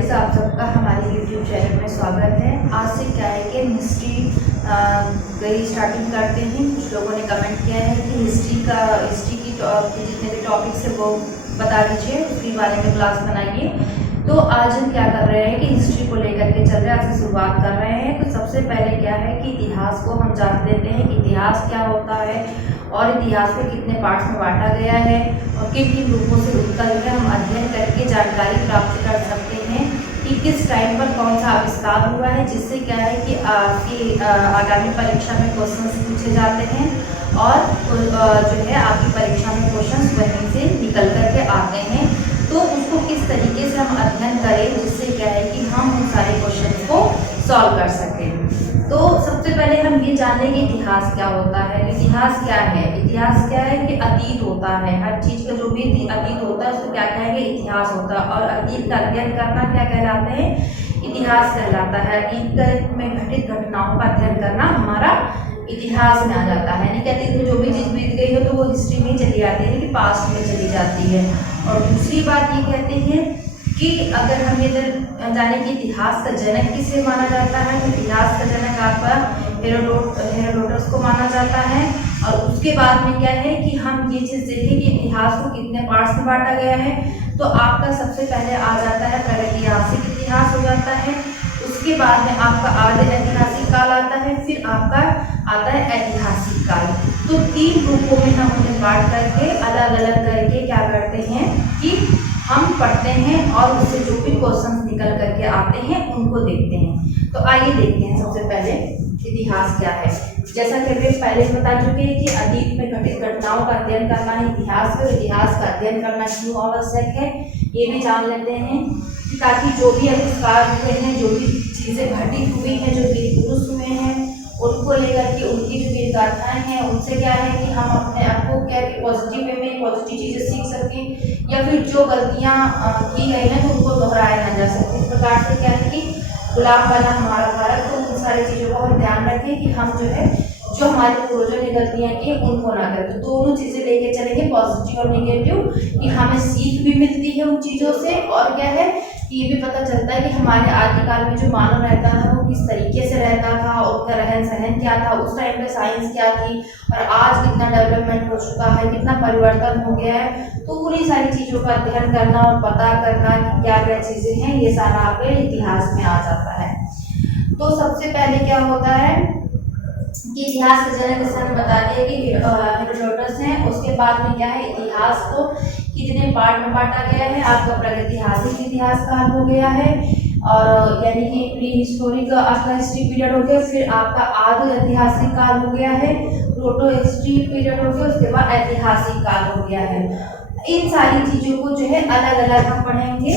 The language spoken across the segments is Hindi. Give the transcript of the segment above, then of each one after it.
गाइस, आप सबका हमारे YouTube चैनल में स्वागत है। आज से क्या है कि हिस्ट्री गई स्टार्टिंग करते हैं। कुछ लोगों ने कमेंट किया है कि हिस्ट्री की जितने भी टॉपिक्स है वो बता दीजिए, उसके बारे में क्लास बनाइए। तो आज हम क्या कर रहे हैं कि हिस्ट्री को लेकर के चल रहे हैं, आज से शुरुआत कर रहे हैं। तो सबसे पहले क्या है कि इतिहास को हम जान लेते हैं कि इतिहास क्या होता है और इतिहास को कितने पार्ट्स में बांटा गया है और किन किन रूपों से उसका जो है हम अध्ययन करके जानकारी प्राप्त कर सकते हैं कि किस टाइम पर कौन सा आविष्कार हुआ है, जिससे क्या है कि आगामी परीक्षा में क्वेश्चंस पूछे जाते हैं और जो है आपकी परीक्षा में क्वेश्चंस वहीं से निकल करके आते हैं। तो उसको किस तरीके से हम अध्ययन करें जिससे क्या है कि हम उन सारे क्वेश्चन को सॉल्व कर सकें। तो सबसे पहले हम ये जान लें कि इतिहास क्या होता है। इतिहास क्या है? इतिहास क्या है कि अतीत होता है। हर चीज़ का जो भी अतीत होता है उसको क्या कहेंगे? इतिहास होता है। और अतीत का अध्ययन करना क्या कहलाते हैं? इतिहास कहलाता है। अतीत में घटित घटनाओं का अध्ययन करना हमारा इतिहास में आ जाता है। यानी कि अतीत में जो भी चीज़ बीत गई हो तो वो हिस्ट्री में चली जाती है, यानी कि पास्ट में चली जाती है। और दूसरी बात ये कहते हैं कि अगर हम इधर जाने कि इतिहास का जनक किसे माना जाता है, तो इतिहास का जनक आपका हेरोडोटस को माना जाता है। और उसके बाद में क्या है कि हम ये चीज़ देखें कि इतिहास को कितने पार्ट्स में बांटा गया है। तो आपका सबसे पहले आ जाता है प्रागैतिहासिक इतिहास हो जाता है। उसके बाद में आपका आर्ध ऐतिहासिक काल आता है, फिर आपका आता है ऐतिहासिक काल। तो तीन रूपों में हम उन्हें बांट करके अलग अलग करके क्या करते हैं कि हम पढ़ते हैं और उससे जो भी क्वेश्चन निकल करके आते हैं उनको देखते हैं। तो आइए देखते हैं सबसे पहले इतिहास क्या है। जैसा कि वे पहले बता चुके हैं कि अतीत में घटित घटनाओं का अध्ययन करना है इतिहास में। इतिहास का अध्ययन करना क्यों आवश्यक है ये भी जान लेते हैं, ताकि जो भी आविष्कार हुए हैं, जो भी चीज़ें घटित हुई हैं, जो वीर पुरुष हुए हैं, उनको लेकर के उनकी जो वीर गाथाएँ हैं उनसे क्या है कि हम अपने आप को क्या कि पॉजिटिव वे में पॉजिटिव चीज़ें सीख सकें, या फिर जो गलतियाँ की गई हैं तो उनको दोहराया ना जा सके। इस प्रकार से क्या है कि गुलाम वाला हमारा भारत, तो उन सारी चीज़ों को हम ध्यान रखें कि हम जो है जो हमारे पूर्वजों ने गलतियाँ की उनको ना करें। तो दोनों चीज़ें लेके चलेंगे, पॉजिटिव और नेगेटिव, कि हमें सीख भी मिलती है उन चीज़ों से और क्या है कि ये भी पता चलता है कि हमारे आदिकाल में जो मानव रहता था वो किस तरीके से रहता था, उनका रहन सहन क्या था, उस टाइम पे साइंस क्या थी और आज कितना डेवलपमेंट हो चुका है, कितना परिवर्तन हो गया है। तो पूरी सारी चीज़ों का अध्ययन करना और पता करना कि क्या क्या चीज़ें हैं, ये सारा आपके इतिहास में आ जाता है। तो सबसे पहले क्या होता है कि इतिहास के जनक जैसे हमने बता दिया कि हेरोडोटस हैं। उसके बाद में क्या है, इतिहास को कितने पार्ट में बांटा गया है। आपका प्रागैतिहासिक इतिहास काल हो गया है और यानी कि प्री हिस्टोरिक आपका हिस्ट्री पीरियड हो गया, फिर आपका आधु ऐतिहासिक काल हो गया है, प्रोटो हिस्ट्री पीरियड हो गया, उसके बाद ऐतिहासिक काल हो गया है। इन सारी चीज़ों को जो है अलग अलग हम पढ़ेंगे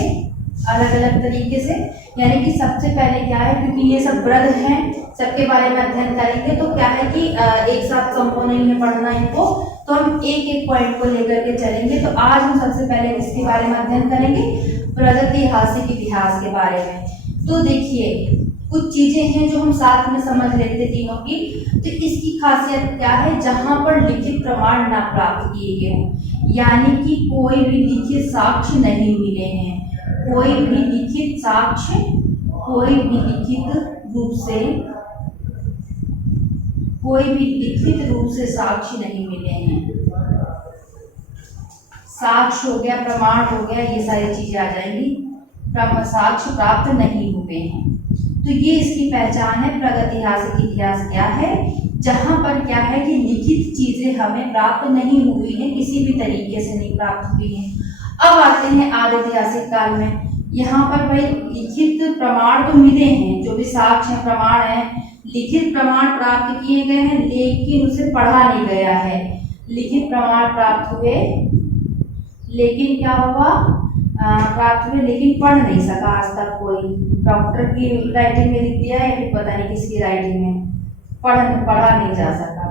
अलग अलग तरीके से। यानी कि सबसे पहले क्या है, क्योंकि ये सब वृद्ध हैं, सबके बारे में अध्ययन करेंगे तो क्या है कि एक साथ संभव नहीं है पढ़ना इनको, तो हम एक एक पॉइंट को लेकर के चलेंगे। तो आज हम सबसे पहले इसके बारे में अध्ययन करेंगे, प्रागैतिहासिक इतिहास के बारे में। तो देखिए कुछ चीजें हैं जो हम साथ में समझ लेते तीनों की। तो इसकी खासियत क्या है, जहां पर लिखित प्रमाण ना प्राप्त किए गए हों, यानी कि कोई भी लिखित साक्ष्य नहीं मिले हैं, कोई भी लिखित साक्ष्य, कोई भी लिखित रूप से साक्ष्य नहीं मिले हैं। साक्ष्य हो गया, प्रमाण हो गया, ये सारी चीजें आ जाएंगी। साक्ष्य प्राप्त नहीं हुए हैं। तो ये इसकी पहचान है। प्रागैतिहासिक इतिहास क्या है, जहां पर क्या है कि लिखित चीजें हमें प्राप्त नहीं हुई हैं, किसी भी तरीके से नहीं प्राप्त हुई हैं। अब आते हैं आधु ऐतिहासिक काल में। यहाँ पर भाई लिखित प्रमाण तो मिले हैं, जो भी साक्ष्य प्रमाण है, लिखित प्रमाण प्राप्त किए गए हैं, लेकिन उसे पढ़ा नहीं गया है। लिखित प्रमाण प्राप्त हुए, लेकिन क्या हुआ, प्राप्त हुए लेकिन पढ़ नहीं सका आज तक कोई। डॉक्टर की राइटिंग में लिख दिया है, फिर पता नहीं किसकी राइटिंग में, पढ़ा नहीं जा सका।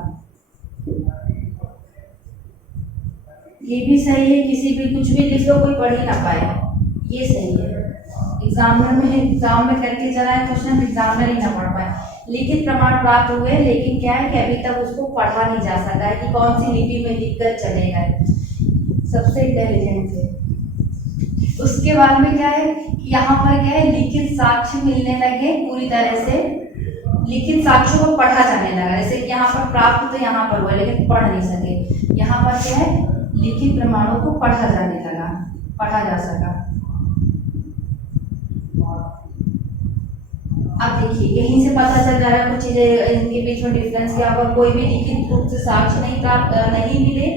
ये भी सही है, किसी भी कुछ भी लिख लो कोई पढ़ ही ना पाए, ये सही है। एग्जाम में करके चला है क्वेश्चन, एग्जामिनर ही ना पढ़ पाए। लिखित प्रमाण प्राप्त हुए, लेकिन क्या है कि अभी तक उसको पढ़ा नहीं जा सका है कि कौन सी लिपि में लिख कर चलेगा। सबसे इंटेलिजेंट है उसके बाद में क्या है, यहाँ पर क्या है, लिखित साक्ष्य मिलने लगे, पूरी तरह से लिखित साक्ष्यों को पढ़ा जाने लगा। जैसे कि यहाँ पर प्राप्त तो यहाँ पर हुआ लेकिन पढ़ नहीं सके, यहाँ पर क्या है, लिखित प्रमाणों को पढ़ा जाने लगा, पढ़ा जा सका। अब देखिए यहीं से पता चल जा रहा है कुछ चीजें, इनके बीच में डिफरेंस क्या होगा। कोई भी लिखित रूप से साक्ष्य नहीं मिले,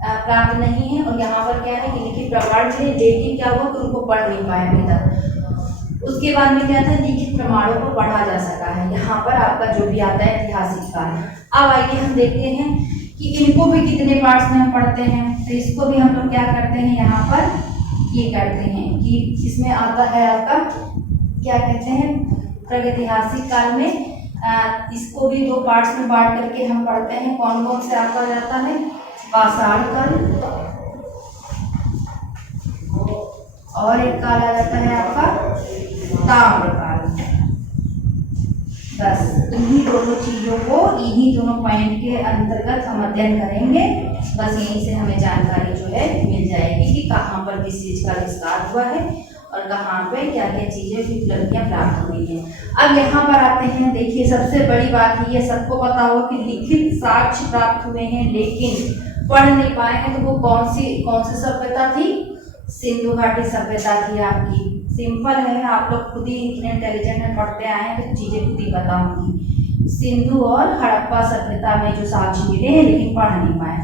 प्राप्त नहीं है, और यहाँ पर क्या है कि लिखित प्रमाण मिले लेकिन क्या हुआ कि उनको पढ़ नहीं पाए अभी तक। उसके बाद में क्या था, लिखित प्रमाणों को पढ़ा जा सका है। यहाँ पर आपका जो भी आता है ऐतिहासिक काल। अब आइए हम देखते हैं कि इनको भी कितने पार्ट्स में हम पढ़ते हैं। तो इसको भी हम लोग क्या करते हैं, यहाँ पर ये करते हैं कि इसमें आता है आपका क्या कहते हैं, प्रागैतिहासिक काल में। इसको भी 2 पार्ट्स में बांट करके हम पढ़ते हैं। कौन कौन से आपका जाता है, पाषाण काल और एक काल आ जाता है आपका ताम्रकाल। बस इन्हीं दोनों चीजों को, इन्हीं दोनों पॉइंट के अंतर्गत हम अध्ययन करेंगे। बस यहीं से हमें जानकारी जो है मिल जाएगी कि कहाँ पर किस चीज का विस्तार हुआ है और कहाँ पे क्या क्या चीजें उपलब्धियां प्राप्त हुई हैं। अब यहाँ पर आते हैं, देखिए सबसे बड़ी बात ये सबको पता हो कि लिखित साक्ष्य प्राप्त हुए हैं लेकिन पढ़ नहीं पाए हैं। तो वो कौन सी सभ्यता थी, सिंधु घाटी सभ्यता थी आपकी। सिंपल है, आप लोग खुद ही इतने इंटेलिजेंट में पढ़ते आए हैं तो चीजें खुद ही पता होंगी। सिंधु और हड़प्पा सभ्यता में जो साक्ष्य मिले हैं लेकिन पढ़ नहीं पाए।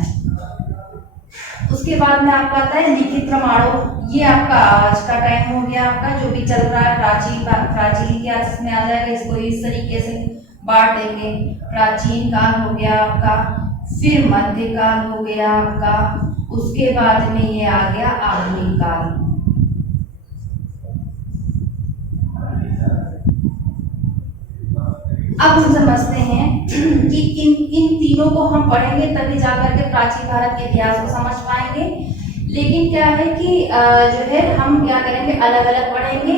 उसके बाद में आपका आता है लिखित प्रमाणों। ये आपका आज का टाइम हो गया, आपका जो भी चल रहा है प्राचीन इतिहास में आ जाएगा। इसको इस तरीके से बांट देंगे। प्राचीन काल हो गया आपका, फिर मध्यकाल हो गया आपका, उसके बाद में ये आ गया आधुनिक काल। अब हम समझते हैं कि इन तीनों को हम पढ़ेंगे तभी जाकर के प्राचीन भारत के इतिहास को समझ पाएंगे। लेकिन क्या है कि जो है हम क्या करेंगे, अलग अलग पढ़ेंगे,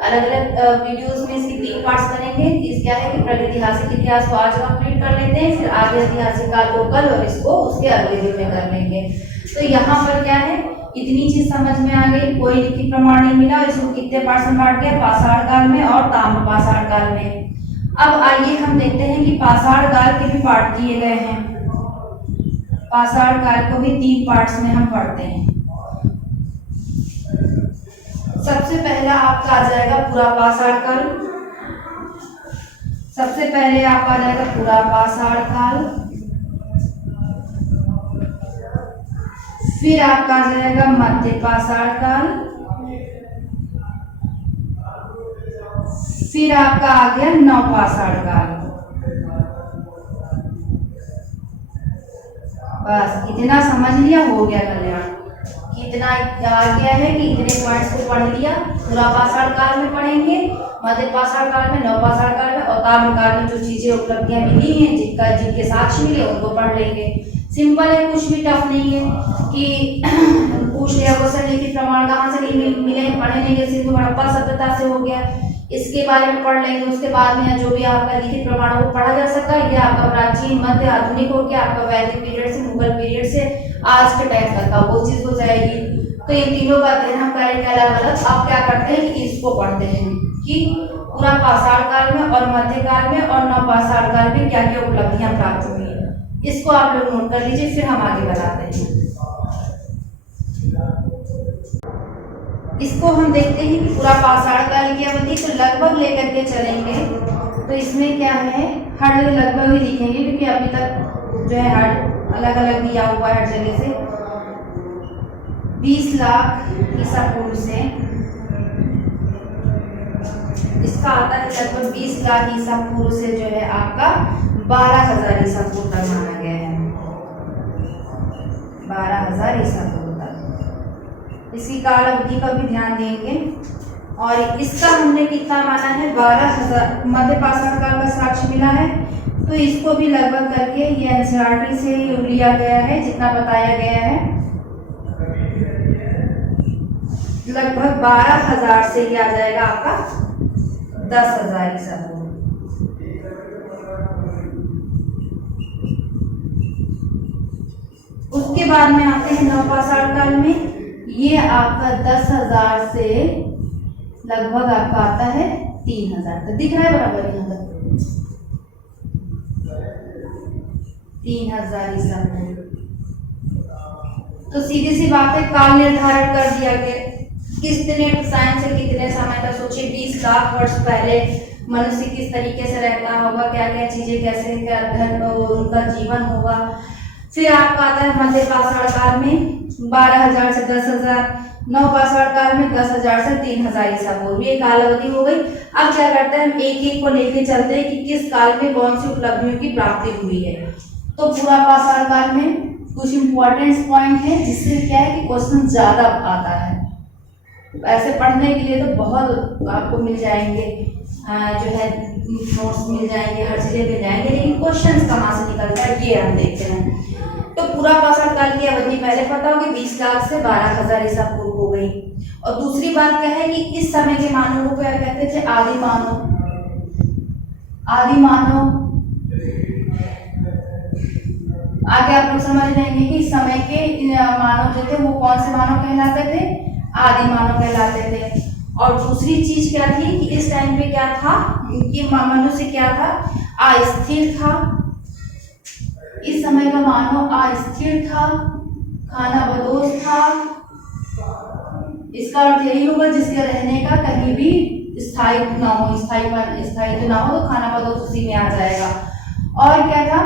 अलग अलग वीडियोस में इसकी 3 पार्ट्स करेंगे। इस क्या है कि प्रागैतिहासिक इतिहास को आज कंप्लीट कर लेते हैं, फिर आगे ऐतिहासिक काल को कल, और इसको उसके अगले दिन में कर लेंगे। तो यहाँ पर क्या है, इतनी चीज समझ में आ गई। कोई लिखित प्रमाण नहीं मिला, इसको कितने पार्ट्स में बांट दिया, पाषाण काल में और ताम्र पाषाण काल में। अब आइए हम देखते हैं कि पाषाण काल के भी पार्ट किए गए हैं। पाषाण काल को भी 3 पार्ट्स में हम पढ़ते हैं। सबसे पहला आपका आ जाएगा पूरा पाषाण काल। सबसे पहले आपका आ जाएगा पूरा पाषाण काल, फिर आपका आ जाएगा मध्य पाषाण काल, फिर आपका आ गया नवपाषाण काल। बस इतना समझ लिया, हो गया कल्याण। इतना आ गया है कि इतने पॉइंट्स को पढ़ लिया। पूरा पाषाण काल में पढ़ेंगे, मध्य पाषाण काल में, नवपाषाण काल में और ताम्र काल में जो चीजें उपलब्धियां मिली हैं, जिनके साक्ष्य मिले उनको पढ़ लेंगे। सिंपल है, कुछ भी टफ नहीं है कि पूछ लिया क्वेश्चन लिखित प्रमाण कहाँ से मिले, पढ़े नहीं गए, सिंधु हड़प्पा सभ्यता से हो गया, इसके बारे में पढ़ लेंगे। उसके बाद में जो भी आपका लिखित प्रमाणों को पढ़ा जा सका, यह आपका प्राचीन, मध्य, आधुनिक हो गया, आपका वैदिक पीरियड से मुगल पीरियड से आज के टाइम तक का वो चीज हो जाएगी। तो ये तीनों का अध्ययन हम करेंगे अलग अलग। आप क्या करते हैं कि इसको पढ़ते हैं कि पूरा पाषाण काल में और मध्यकाल में और नवपाषाण काल में क्या क्या उपलब्धियां प्राप्त हुई है, इसको आप लोग नोट कर लीजिए, फिर हम आगे बताते हैं। इसको हम देखते हैं कि पूरा पाषाण काल की अवधि तो लगभग लेकर के चलेंगे। तो इसमें क्या है, हर लगभग ही लिखेंगे क्योंकि अभी तक जो है हर अलग अलग दिया हुआ है हर जगह से। 20 लाख ईसा पूर्व से इसका आता है लगभग 20 लाख ईसा पूर्व से जो है आपका 12,000 ईसा पूर्व तक माना गया है। 12,000 ईसा पूर्व तक इसकी काल अवधि का भी ध्यान देंगे। और इसका हमने कितना माना है, 12,000 मध्य पाषाण काल का साक्ष्य मिला है। तो इसको भी लगभग करके ये एनसीईआरटी से लिया गया है, जितना बताया गया है लगभग 12,000 से ही आ जाएगा आपका 10,000 ईसा पूर्व। उसके बाद में आते हैं नवपाषाण काल में। ये आपका 10,000 से लगभग आपका आता है 3,000 तक। दिख रहा है बराबर यहाँ तक 3,000 ईसा पूर्व। तो सीधी सी बात है, काल निर्धारण कर दिया गया कितने टाइम से कितने समय तक। सोचिए 20 लाख वर्ष पहले मनुष्य किस तरीके से रहता होगा, क्या क्या चीजें कैसे क्या धन उनका जीवन होगा। फिर आपका आता है मध्य पाषाण काल में 12,000 से 10,000, नव पाषाण काल में 10,000 से 3,000 ईसा पूर्व। ये काल अवधि हो गई। अब क्या करते हैं हम एक एक को लेके चलते हैं कि किस काल में कौन सी उपलब्धियों की प्राप्ति हुई है। तो पूरा पाषाण काल में कुछ इंपॉर्टेंट पॉइंट है जिससे क्या है कि क्वेश्चन ज्यादा आता है। ऐसे पढ़ने के लिए तो बहुत आपको मिल जाएंगे, जो है नोट्स मिल जाएंगे, हर चीजें मिल जाएंगे, लेकिन क्वेश्चंस कहाँ से निकलता है ये हम देखते हैं। तो पूरा पाषाण काल की अवधि पहले पता होगी 20 लाख से 12,000 ईसा पूर्व हो गई। और दूसरी बात क्या है कि इस समय के मानव को क्या कहते थे, आदि मानव। आदि मानव आगे आप लोग समझ लेंगे कि इस समय के मानव जो थे वो कौन से मानव कहलाते थे, आदि मानव कहलाते थे। और दूसरी चीज क्या थी कि इस टाइम पे क्या था कि मनुष्य क्या था, अस्थिर था। इस समय का मानव अस्थिर था, खाना बदोश था। इसका अर्थ यही होगा जिसके रहने का कहीं भी स्थायी ना हो, स्थायी ना हो तो खाना बदोश उसी में आ जाएगा। और क्या था,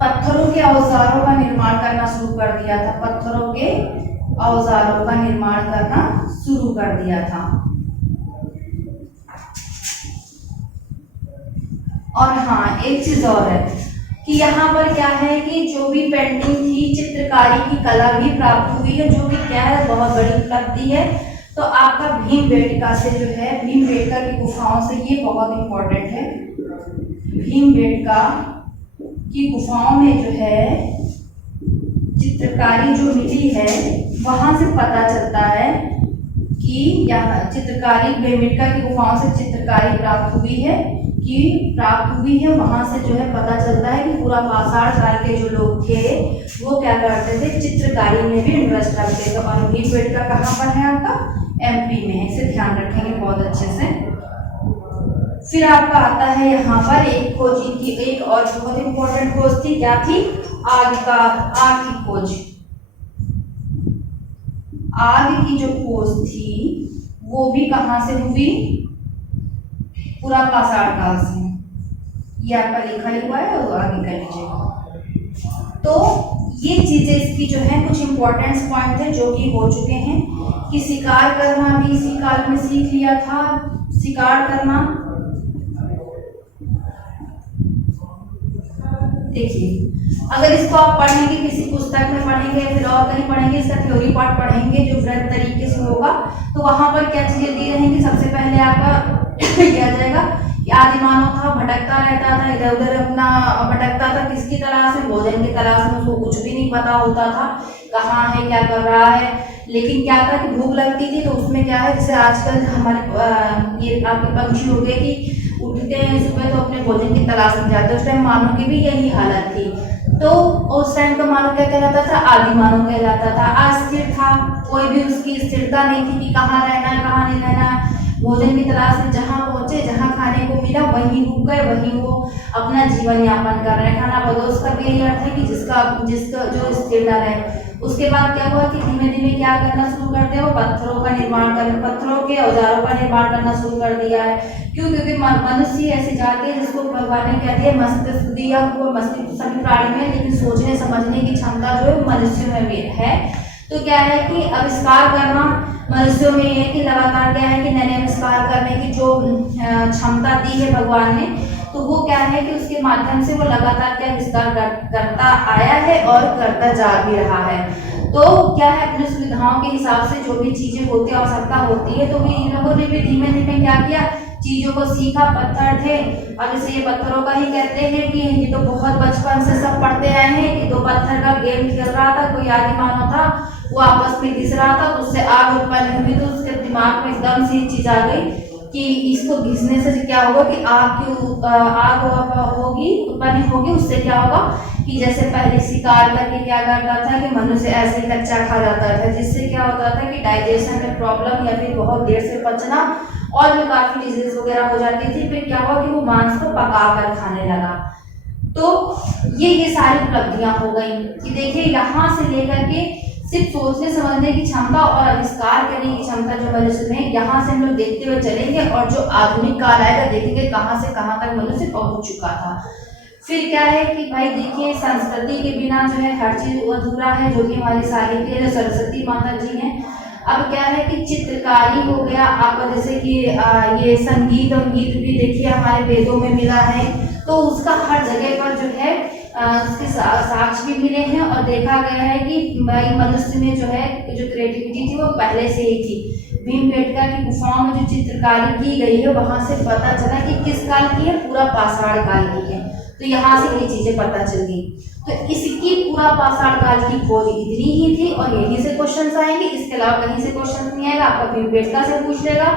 पत्थरों के औजारों का निर्माण करना शुरू कर दिया था। पत्थरों के औजारों का निर्माण करना शुरू कर दिया था। और हाँ, एक चीज और है कि यहाँ पर क्या है कि जो भी पेंटिंग थी, चित्रकारी की कला भी प्राप्त हुई है, जो कि क्या है बहुत बड़ी उपलब्धि है। तो आपका भीमबेटका से जो है, भीमबेटका की गुफाओं से, ये बहुत इंपॉर्टेंट है। भीमबेटका की गुफाओं में जो है चित्रकारी जो मिली है, वहां से पता चलता है कि यहाँ चित्रकारी, भीमबेटका की गुफाओं से चित्रकारी प्राप्त हुई है वहां से जो है पता चलता है कि पूरा पाषाण काल के जो लोग थे वो क्या करते थे, चित्रकारी में भी इंटरेस्ट रखते थे। और भीमबेटका कहाँ पर है आपका, MP में है। इसे ध्यान रखेंगे बहुत अच्छे से। फिर आपका आता है यहाँ पर एक खोज की, एक और बहुत इंपॉर्टेंट खोज थी, क्या थी, आग की खोज। आग की जो खोज थी वो भी कहां से हुई, पूरा पाषाण काल से। ये आपका लिखा हुआ है और आगे कर लीजिएगा। तो ये चीजें इसकी जो है कुछ इंपॉर्टेंट पॉइंट थे जो कि हो चुके हैं कि शिकार करना भी इसी काल में सीख लिया था। शिकार करना, देखिए अगर इसको आप पढ़ेंगे, किसी पुस्तक में पढ़ेंगे या फिर और कहीं पढ़ेंगे, इसका थ्योरी पार्ट पढ़ेंगे जो वृहद तरीके से होगा, तो वहां पर क्या चीजें दी रहेंगी। सबसे पहले आपका क्या जाएगा कि आदि मानव था, भटकता रहता था, इधर उधर अपना भटकता था, किसकी तलाश में, भोजन की तलाश में। उसको कुछ भी नहीं पता होता था कहाँ है, क्या कर रहा है। लेकिन क्या था कि भूख लगती थी, तो उसमें क्या है, जैसे आजकल हमारे ये आपके पंछी हो गए कि उठते हैं सुबह तो अपने भोजन की तलाश में जाते हैं, उस टाइम मानव की भी यही हालत थी। तो उस टाइम का मानव क्या कहलाता था, आदि मानव कहलाता था। अस्थिर था, कोई भी उसकी स्थिरता नहीं थी कि कहाँ रहना है कहाँ नहीं रहना है। भोजन की तलाश में जहाँ पहुंचे, जहाँ खाने को मिला वहीं रुक गए, वहीं वो अपना जीवन यापन कर रहे हैं। खाना बदोश का भी यही अर्थ है कि जिसका जो स्थिर न रहे। उसके बाद क्या हुआ कि धीमे धीमे क्या करना शुरू करते हैं, वो पत्थरों का निर्माण करना, पत्थरों के औजारों का निर्माण करना शुरू कर दिया है। क्यों, क्योंकि मनुष्य ऐसी जाति है जिसको भगवान ने क्या दिया, मस्तिष्क दिया। वो मस्तिष्क सभी प्राणी में, लेकिन सोचने समझने की क्षमता जो है मनुष्य में भी है। तो क्या है कि आविष्कार करना मनुष्यों में है कि लगातार क्या है कि नए नए आविष्कार करने की जो क्षमता दी है भगवान ने, तो वो क्या है कि उसके माध्यम से वो लगातार क्या विस्तार करता आया है और करता जा भी रहा है। तो क्या है, अपनी सुविधाओं के हिसाब से जो भी चीजें होती है, आवश्यकता होती है, तो भी इन लोगों ने भी धीमे धीमे क्या किया, चीजों को सीखा। पत्थर थे, और जैसे ये पत्थरों का ही कहते हैं कि ये तो बहुत बचपन से सब पढ़ते आए हैं कि दो पत्थर का गेम खेल रहा था, कोई आदि मानव था, वो आपस में घिस रहा था, तो उससे आग उत्पन्न हुई। तो उसके दिमाग में एकदम से चीज आ गई कि इसको घिसने से क्या होगा कि आग होगी, उत्पन्न होगी। उससे क्या होगा कि जैसे पहले शिकार करके क्या करता था कि मनुष्य ऐसे ही कच्चा खा जाता था, जिससे क्या होता था कि डाइजेशन में प्रॉब्लम या फिर बहुत देर से पचना और भी काफी डिजीज वगैरह हो जाती थी। फिर क्या हुआ कि वो मांस को पका कर खाने लगा। तो ये सारी उपलब्धियां हो गई कि देखिए यहाँ से लेकर के सिर्फ सोचने समझने की क्षमता और आविष्कार करने की क्षमता जो मनुष्य में, यहाँ से हम लोग देखते हुए चलेंगे और जो आधुनिक काल आएगा देखेंगे कहाँ से कहाँ तक मनुष्य पहुंच चुका था। फिर क्या है कि भाई देखिए संस्कृति के बिना जो है हर चीज अधूरा है, जो कि हमारी साहित्य जो सरस्वती माता जी हैं। अब क्या है कि चित्रकारी हो गया आपका, जैसे कि ये संगीत और गीत भी देखिए हमारे वेदों में मिला है, तो उसका हर जगह पर जो है उसके साक्ष्य भी मिले हैं और देखा गया है कि भाई मनुष्य में जो है जो क्रिएटिविटी थी वो पहले से ही थी। भीमबेटका की गुफाओं में जो चित्रकारी की गई है वहां से पता चला कि किस काल की है, पूरा पाषाण काल की है। तो यहाँ से ये चीजें पता चल गई। तो इसकी पूरा पाषाण काल की खोज इतनी ही थी और यहीं से क्वेश्चन आएंगे, इसके अलावा कहीं से क्वेश्चन नहीं आएगा। आपका भीमबेटका से पूछ लेगा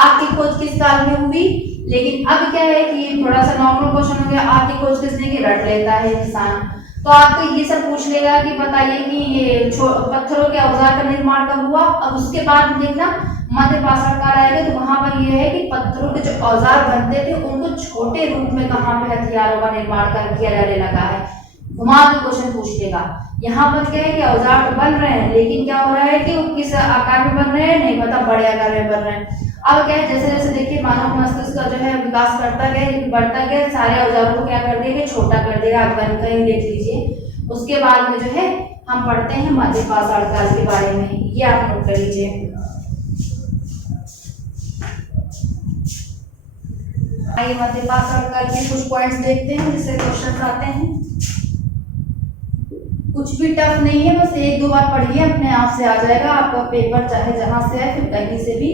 आपकी खोज किस काल में हुई, लेकिन अब क्या है कि थोड़ा सा नॉर्मल क्वेश्चन हो गया, आपकी खोज किसने की, रट लेता है इंसान। तो आपको ये सब पूछ लेगा कि बताइए कि ये पत्थरों के औजार का निर्माण कब हुआ। अब उसके बाद देखना मध्य पाषाण काल आएगा तो वहां पर यह है कि पत्थरों के जो औजार बनते थे उनको छोटे रूप में कहाँ पे हथियारों का निर्माण किया जाने लगा है। घुमा के क्वेश्चन पूछ लेगा। यहाँ पर क्या है कि औजार तो बन रहे हैं, लेकिन क्या हो रहा है कि वो किस आकार में बन रहे हैं नहीं पता, बड़े आकार में बन रहे हैं। अब क्या है जैसे जैसे देखिए मानव मस्तिष्क का जो है विकास करता गया, बढ़ता गया, सारे औजारों को क्या कर देगा, छोटा कर देगा। आप बन कर ही देख लीजिए। उसके बाद में जो है हम पढ़ते हैं मध्य पाषाण काल के बारे में, ये आप नोट कर लीजिए। आइए मध्य पाषाण काल के कुछ पॉइंट्स देखते हैं जिससे क्वेश्चन आते हैं। कुछ भी टफ नहीं है, बस एक दो बार पढ़िए अपने आप से आ जाएगा आपका पेपर, चाहे जहां से है फिर कहीं से भी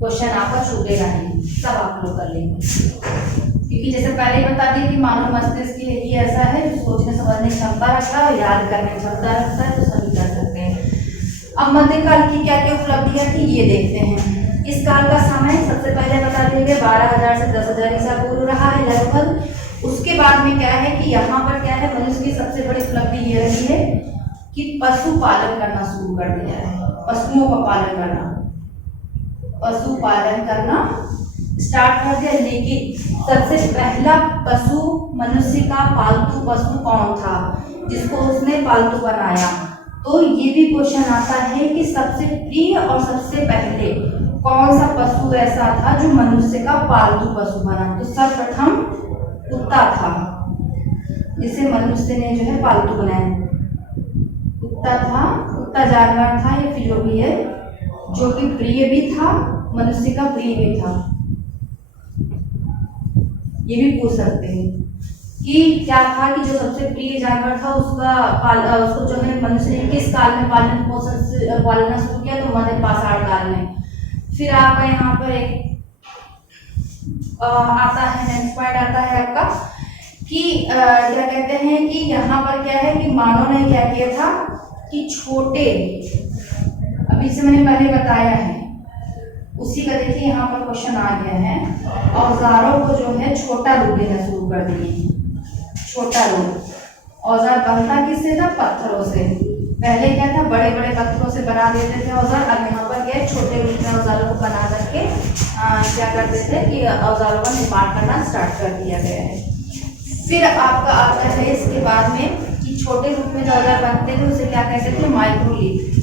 क्वेश्चन आपका छूटेगा नहीं, सब आप लोग कर लेंगे। क्योंकि जैसे पहले ही बता दिए कि मानव मस्तिष्क ही ऐसा है जो सोचने समझने की क्षमता रखता है, याद करने की क्षमता रखता है, तो सभी कर सकते हैं। अब मध्यकाल की क्या क्या उपलब्धियां थी ये देखते हैं। इस काल का समय सबसे पहले बता दिया गया 12,000 से 10,000 ईसा पूर्व रहा है लगभग। उसके बाद में क्या है कि यहाँ पर क्या है मनुष्य की सबसे बड़ी उपलब्धि ये रही है कि पशुपालन करना शुरू कर दिया है। पशुओं का पालन करना, पशुपालन करना स्टार्ट कर दिया। लेकिन सबसे पहला पशु मनुष्य का पालतू पशु कौन था जिसको उसने पालतू बनाया, तो ये भी क्वेश्चन आता है कि सबसे प्रिय और सबसे पहले कौन सा पशु ऐसा था जो मनुष्य का पालतू पशु बना। तो सर्वप्रथम कुत्ता था जिसे मनुष्य ने जो है पालतू बनाया। कुत्ता था, कुत्ता जानवर था या फिर जो भी है, जो कि प्रिय भी था, मनुष्य का प्रिय भी था। ये भी पूछ सकते हैं कि क्या था कि जो सबसे प्रिय जानवर था उसको जो है मनुष्य ने किस काल में पालना शुरू किया, तो मध्य पाषाण काल में। फिर आपका यहाँ पर एक आता है नेक्स्ट पॉइंट आता है आपका कि क्या कहते हैं कि यहाँ पर क्या है कि मानव ने क्या किया था कि छोटे, अभी से मैंने पहले बताया है उसी का देखिए यहाँ पर क्वेश्चन आ गया है। औजारों को जो है छोटा रूप देना शुरू कर दिए। छोटा रूप औजार बनता किससे था, पत्थरों से। पहले क्या था बड़े बड़े पत्थरों से बना देते थे औजार, अब यहाँ पर क्या छोटे रूप में औजारों को बना करके क्या करते थे कि औजारों का निर्माण करना स्टार्ट कर दिया गया है। फिर आपका आता है इसके बाद में कि छोटे रूप में जो औजार बनते थे उसे क्या कहते थे, माइक्रोलिथ।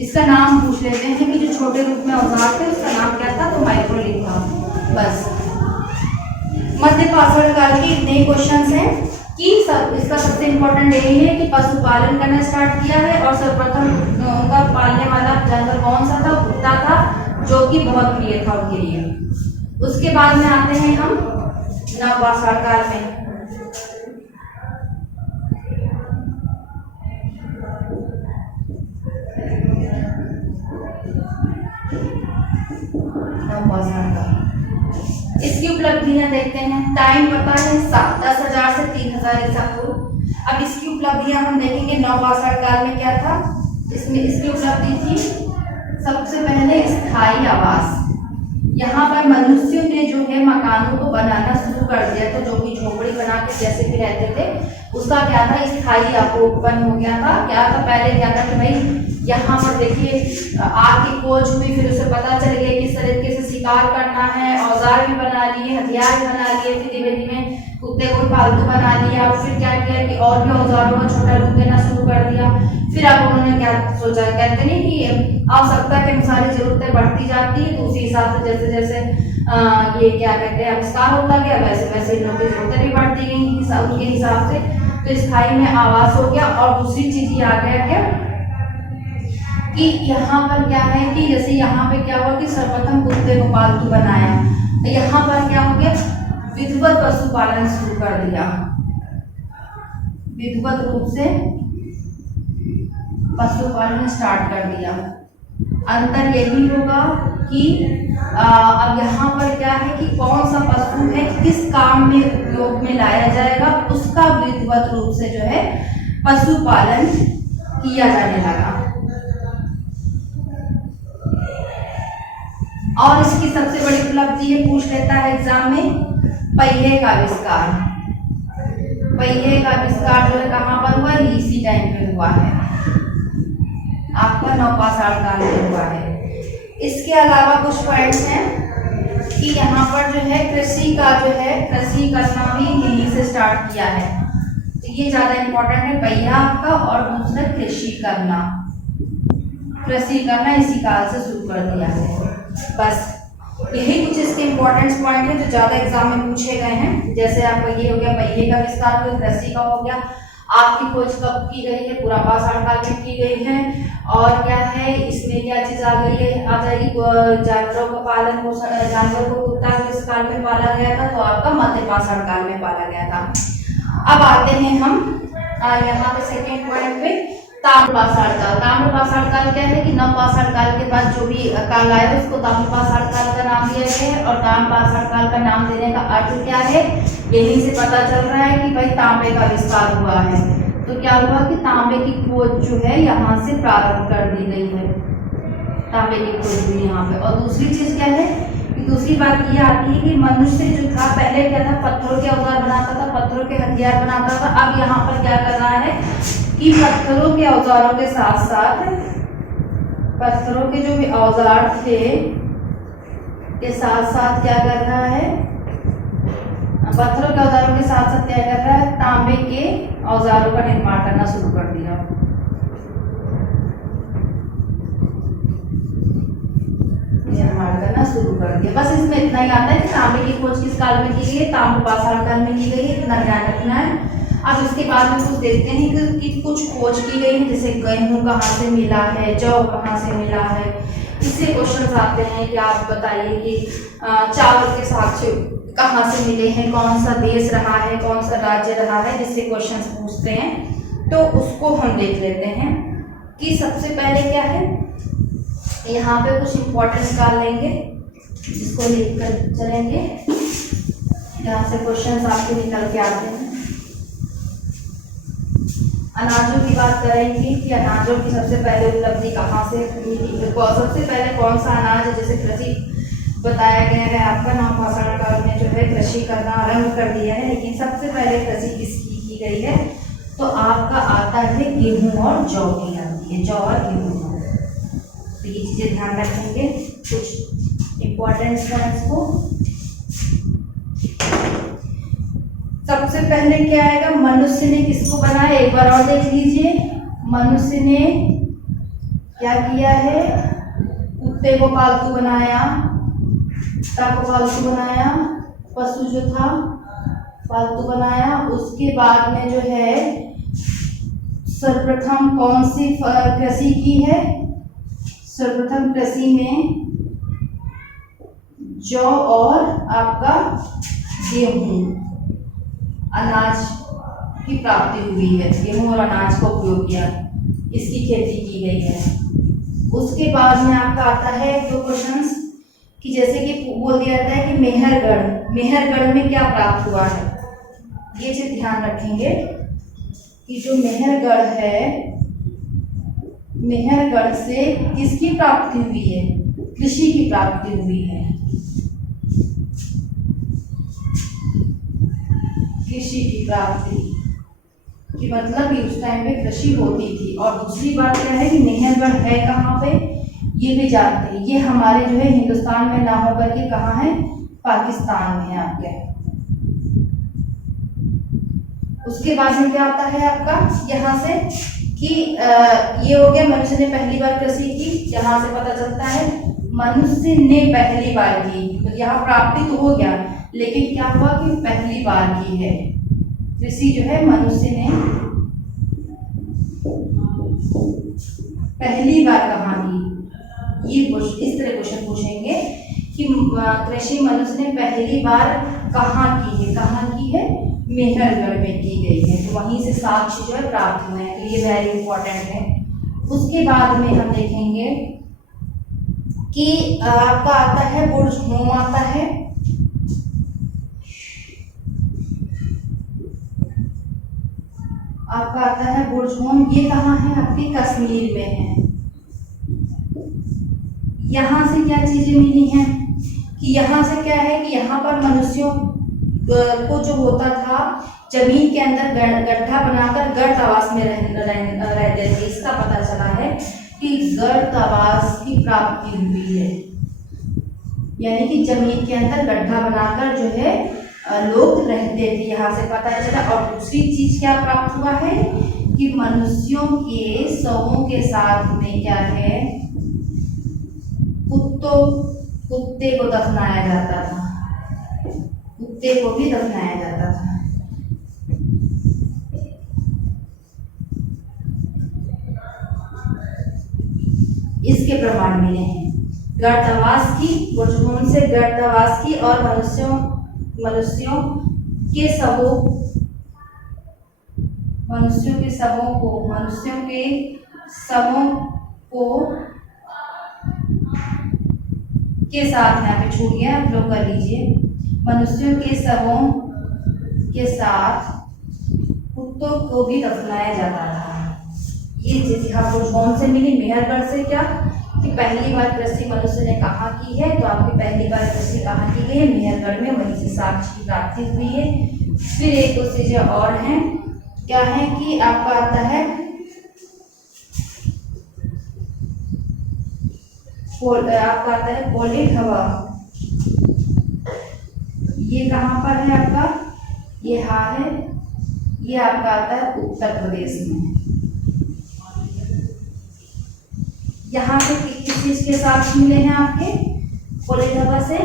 इसका नाम पूछ लेते हैं कि जो छोटे रूप में औजार थे उसका नाम क्या था, तो माइक्रोलिथ था। बस मध्य पाषाण काल के इतने क्वेश्चंस हैं कि इसका सबसे इम्पोर्टेंट यही है कि पशुपालन करना स्टार्ट किया है और सर्वप्रथम उनका पालने वाला जानवर कौन सा था, कुत्ता था, जो कि बहुत प्रिय था उनके लिए। उसके बाद में आते हैं हम नवपाषाण काल में। नवपाषाण काल इसकी उपलब्धियां देखते हैं। टाइम पता है 10,000 से 3,000 ईसा पूर्व। अब इसकी उपलब्धियां हम देखेंगे नवपाषाण काल में क्या था। इसमें इसकी उपलब्धि थी सबसे पहले स्थायी आवास, यहाँ पर मनुष्यों ने जो है मकानों को बनाना शुरू कर दिया, तो जो कि झोपड़ी बना के जैसे भी रहते थे उसका क्या था, स्थायी आपकोपन हो गया था। क्या था, पहले क्या था कि भाई यहाँ पर देखिए आग की खोज हुई, फिर उसे पता चल गया किस तरीके से शिकार करना है, औजार भी बना लिए, हथियार भी बना लिए, फिर धीरे धीरे कुत्ते को पालतू बना लिया, फिर क्या किया कि और भी औजारों का छोटा रूप देना शुरू कर दिया। फिर अब उन्होंने क्या सोचा, कहते नहीं कि आवश्यकता के अनुसार जरूरतें बढ़ती जाती है, तो उसी हिसाब से जैसे जैसे ये क्या कहते हैं आविष्कार होता गया, वैसे वैसे इन लोगों की जरूरतें भी बढ़ती गई उनके हिसाब से। तो स्थायी में आवास हो गया। और दूसरी चीज ये आ गया क्या कि यहाँ पर क्या है कि जैसे यहाँ पे क्या हुआ कि सर्वप्रथम कुत्ते को पालतू बनाया, तो यहाँ पर क्या हो गया, विधिवत पशुपालन शुरू कर दिया, विधिवत रूप से पशुपालन स्टार्ट कर दिया। अंतर यही होगा कि अब यहाँ पर क्या है कि कौन सा पशु है किस काम में उपयोग में लाया जाएगा, उसका विधिवत रूप से जो है पशुपालन किया जाने लगा। और इसकी सबसे बड़ी उपलब्धि ये पूछ लेता है एग्जाम में, पहिए का आविष्कार। पहिए का आविष्कार जो है कहाँ पर हुआ, इसी टाइम पे हुआ है, आपका नवपाषाण काल में हुआ है। इसके अलावा कुछ पॉइंट्स हैं कि यहाँ पर जो है कृषि का जो है कृषि करना भी यहीं से स्टार्ट किया है, तो ये ज्यादा इंपॉर्टेंट है पहिया आपका। और दूसरा कृषि करना इसी काल से शुरू कर दिया है। बस यही कुछ इसके इम्पोर्टेंट पॉइंट है जो ज्यादा एग्जाम में पूछे गए हैं। जैसे आपका ये हो गया पहिए का विस्तार हो गया, कृषि का हो गया, आग की खोज कब की गई है, पुरापाषाण काल में की गई है, और क्या है इसमें क्या चीज आ गई है, आ जाएगी जानवरों का पालन पोषण, जानवर को कुत्ता किस काल में पाला गया था, तो आपका मध्यपाषाण काल में पाला गया था। अब आते हैं हम यहाँ पे सेकेंड पॉइंट पे, ताम्रपाषाण काल। ताम्रपाषाण काल क्या है कि नवपाषाण काल के बाद जो भी काल आया उसको ताम्रपाषाण काल का नाम दिया गया है। और ताम्रपाषाण काल का नाम देने का अर्थ क्या है, यहीं से पता चल रहा है कि भाई तांबे का विस्तार हुआ है। तो क्या हुआ कि तांबे की खोज जो है यहाँ से प्रारंभ कर दी गई है, तांबे की खोज हुई यहाँ पे। और दूसरी चीज क्या है कि दूसरी बात ये आती है कि मनुष्य जो था पहले क्या था, पत्थरों के औजार बनाता था, पत्थरों के हथियार बनाता था। अब यहाँ पर क्या कर रहा है कि पत्थरों के औजारों के साथ साथ पत्थरों के जो भी औजार थे के साथ साथ क्या कर रहा है, पत्थरों के औजारों के साथ साथ क्या कर रहा है, तांबे के औजारों का निर्माण करना शुरू कर दिया। बस इसमें इतना ही आता है कि तांबे की खोज किस काल में की गई है, ताम्रपाषाण काल में की गई है, इतना ध्यान रखना है। अब इसके बाद में कुछ देखते हैं कि कुछ खोज की गई है, जैसे गेहूं कहाँ से मिला है, जौ कहाँ से मिला है। इससे क्वेश्चन आते हैं कि आप बताइए कि चावल के साक्ष्य कहाँ से मिले हैं, कौन सा देश रहा है, कौन सा राज्य रहा है, जिससे क्वेश्चन पूछते हैं। तो उसको हम देख लेते हैं कि सबसे पहले क्या है, यहाँ पे कुछ इंपॉर्टेंट निकाल लेंगे जिसको लिख कर चलेंगे, यहाँ से क्वेश्चन आपके निकल के आते हैं। अनाजों की बात करेंगे कि अनाजों की सबसे पहले उपलब्धि कहाँ से हुई थी, सबसे पहले कौन सा अनाज है, जैसे कृषि बताया गया है आपका नवपाषाण काल में जो है कृषि करना आरंभ कर दिया है, लेकिन सबसे पहले कृषि किसकी की गई है, तो आपका आता है गेहूं और जौ की आती है, जौ और गेहूं। तो ये चीजें ध्यान रखेंगे, कुछ इम्पोर्टेंट पॉइंट्स को। सबसे पहले क्या आएगा, मनुष्य ने किसको बनाया, एक बार और देख लीजिए। मनुष्य ने क्या किया है, कुत्ते को पालतू बनाया, कुत्ता को पालतू बनाया, पशु जो था पालतू बनाया। उसके बाद में जो है सर्वप्रथम कौन सी कृषि की है, सर्वप्रथम कृषि में जौ और आपका गेहूं अनाज की प्राप्ति हुई है, गेहूं और अनाज का उपयोग किया, इसकी खेती की गई है। उसके बाद में आपका आता है दो क्वेश्चंस कि जैसे कि बोल दिया जाता है कि मेहरगढ़ में क्या प्राप्त हुआ है, ये चीज ध्यान रखेंगे कि जो मेहरगढ़ है, मेहरगढ़ से किसकी प्राप्ति हुई है, कृषि की प्राप्ति हुई है। कृषि की प्राप्ति, कि मतलब कि उस टाइम पे कृषि होती थी। और दूसरी बात क्या है कि मेहरगढ़ है कहाँ पे, ये भी जानते हैं। ये हमारे जो है हिंदुस्तान में ना होकर के कहाँ है, पाकिस्तान में है आपके। उसके बाद में क्या आता है आपका यहाँ से कि ये हो गया मनुष्य ने पहली बार कृषि की। यहाँ से पता चलता है मनुष्य ने पहली बार की, तो यहाँ प्राप्ति तो हो गया, लेकिन क्या हुआ कि पहली बार की है कृषि जो है मनुष्य ने पहली बार कहाँ की। ये इस तरह क्वेश्चन पूछेंगे कि कृषि मनुष्य ने पहली बार कहाँ की है, कहाँ की है, मेहरगढ़ में की गई है। तो वहीं से साक्ष्य जो है प्राप्त हुए हैं, तो ये वेरी इंपॉर्टेंट है। उसके बाद में हम देखेंगे कि आपका आता है बुर्जहोम आता है। आपका आता है बुर्जहोम, ये कहाँ है, आपके कश्मीर में है। यहाँ से क्या चीजें मिली हैं कि यहाँ से क्या है कि यहाँ पर मनुष्यों को जो होता था जमीन के अंदर गड्ढा बनाकर गर्त आवास में रहते थे। इसका पता चला है कि गर्त आवास की प्राप्ति हुई है, यानी कि जमीन के अंदर गड्ढा बनाकर जो है लोग रहते थे, यहाँ से पता चला। और दूसरी चीज क्या प्राप्त हुआ है कि मनुष्यों के शवों के साथ में क्या है, कुत्ते को दफनाया जाता था, कुत्ते को भी दफनाया जाता था। इसके प्रमाण मिले हैं गर्तावास की, बुर्जहोम से गर्तावास की, और मनुष्यों के शवों को के साथ, यहाँ पे छूट गया, आप लोग कर लीजिए, मनुष्यों के शवों के साथ कुत्तों को भी दफनाया जाता था। ये चीज यहाँ बुर्जहोम से मिली। मेहरगढ़ से क्या कि पहली बार कृषि मनुष्य ने कहाँ की है, तो आपकी पहली बार कृषि कहाँ की गई है, मेहरगढ़ में, वहीं से साक्ष्य की प्राप्ति हुई है। फिर एक दो चीजें और हैं, क्या है कि आपका आता है पोलिट हवा। ये कहाँ पर है आपका, ये है, ये आपका आता है उत्तर प्रदेश में। यहाँ से किस चीज के साथ मिले हैं आपके पोलिट हवा से,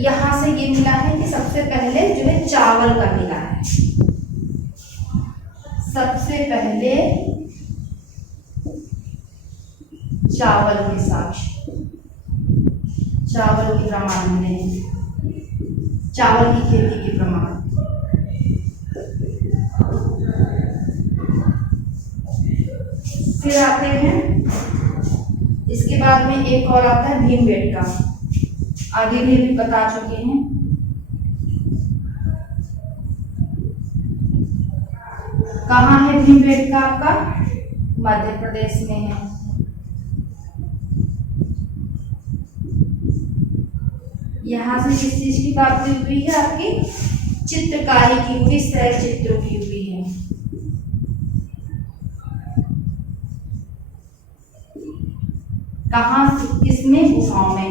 यहाँ से ये मिला है कि सबसे पहले जो है चावल का मिला है, सबसे पहले चावल के साक्ष्य, चावल के प्रमाण मिले हैं, चावल की खेती के प्रमाण। फिर आते हैं, इसके बाद में एक और आता है भीमबेटका, आगे भी बता चुके हैं। कहाँ है भीमबेटका आपका, मध्य प्रदेश में है। यहाँ से किस चीज की प्राप्ति हुई है, आपकी चित्रकारी की हुई, शैल चित्रों की हुई है। कहाँ, किसमें, गुफाओं में।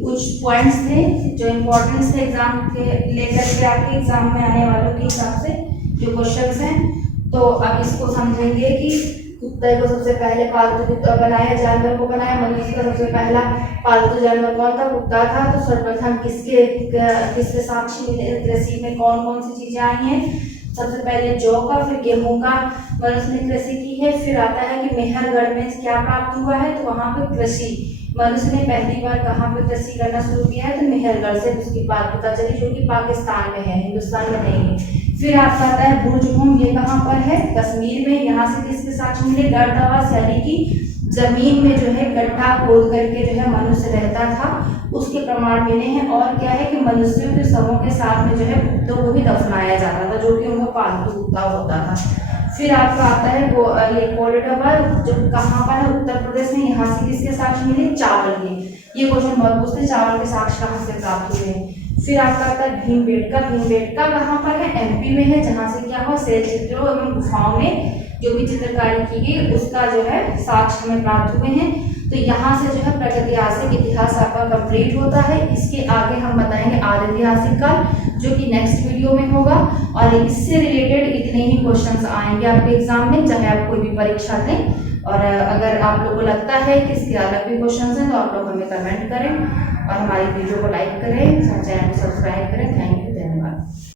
कुछ पॉइंट्स थे जो इम्पोर्टेंस थे एग्जाम के लेकर के, आपके एग्जाम में आने वालों के हिसाब से जो क्वेश्चंस हैं। तो अब इसको समझेंगे कि कुत्ते को सबसे पहले पालतू कुत्ता बनाया, जानवर को बनाया, मनुष्य का सबसे पहला पालतू जानवर कौन था, कुत्ता था। तो सर्वप्रथम किसके साक्ष्य मिले, कृषि में कौन कौन सी चीजें आई हैं, सबसे पहले जौ का, फिर गेहूं का मनुष्य ने कृषि की है। फिर आता है कि मेहरगढ़ में क्या प्राप्त हुआ है, तो वहां पे कृषि मनुष्य ने पहली बार कहाँ पे कृषि करना शुरू किया है, तो मेहरगढ़ से उसकी बात पता चली, जो कि पाकिस्तान में है, हिंदुस्तान में नहीं है। फिर आपका आता है बुर्जहोम, ये कहाँ पर है, कश्मीर में। यहाँ से किसके साक्ष्य मिले, गर्त आवास, यानी कि जमीन में जो है गड्ढा खोद करके जो है मनुष्य रहता था, उसके प्रमाण मिले हैं। और क्या है कि मनुष्यों के शवों के साथ में जो है कुत्तों को भी दफनाया जाता था, जो कि उनको पालतू कुत्ता होता था। फिर आपका आता है वो ये कोलिडोवर, जो कहाँ पर है, उत्तर प्रदेश में। यहाँ से किसके साक्ष्य मिले, चावल के। ये क्वेश्चन बहुत पूछते हैं, चावल के साक्ष्य कहाँ से प्राप्त हुए हैं। फिर आपका आता है भीमबेटका। भीमबेटका कहाँ पर है, एमपी में है, जहाँ से क्या हो, शैल चित्रों एवं गुफाओं में जो भी चित्रकारी की गई उसका जो है साक्ष्य हमें प्राप्त हुए हैं। तो यहाँ से जो है प्रागैतिहासिक इतिहास आपका कंप्लीट होता है। इसके आगे हम बताएंगे आदिऐतिहासिक काल, जो कि नेक्स्ट वीडियो में होगा। और इससे रिलेटेड इतने ही क्वेश्चंस आएंगे आपके एग्जाम में, चाहे आप कोई भी परीक्षा दें। और अगर आप लोगों को लगता है कि इसके अलग भी क्वेश्चंस हैं तो आप लोग हमें कमेंट करें और हमारी वीडियो को लाइक करें, चैनल को सब्सक्राइब करें। Thank you.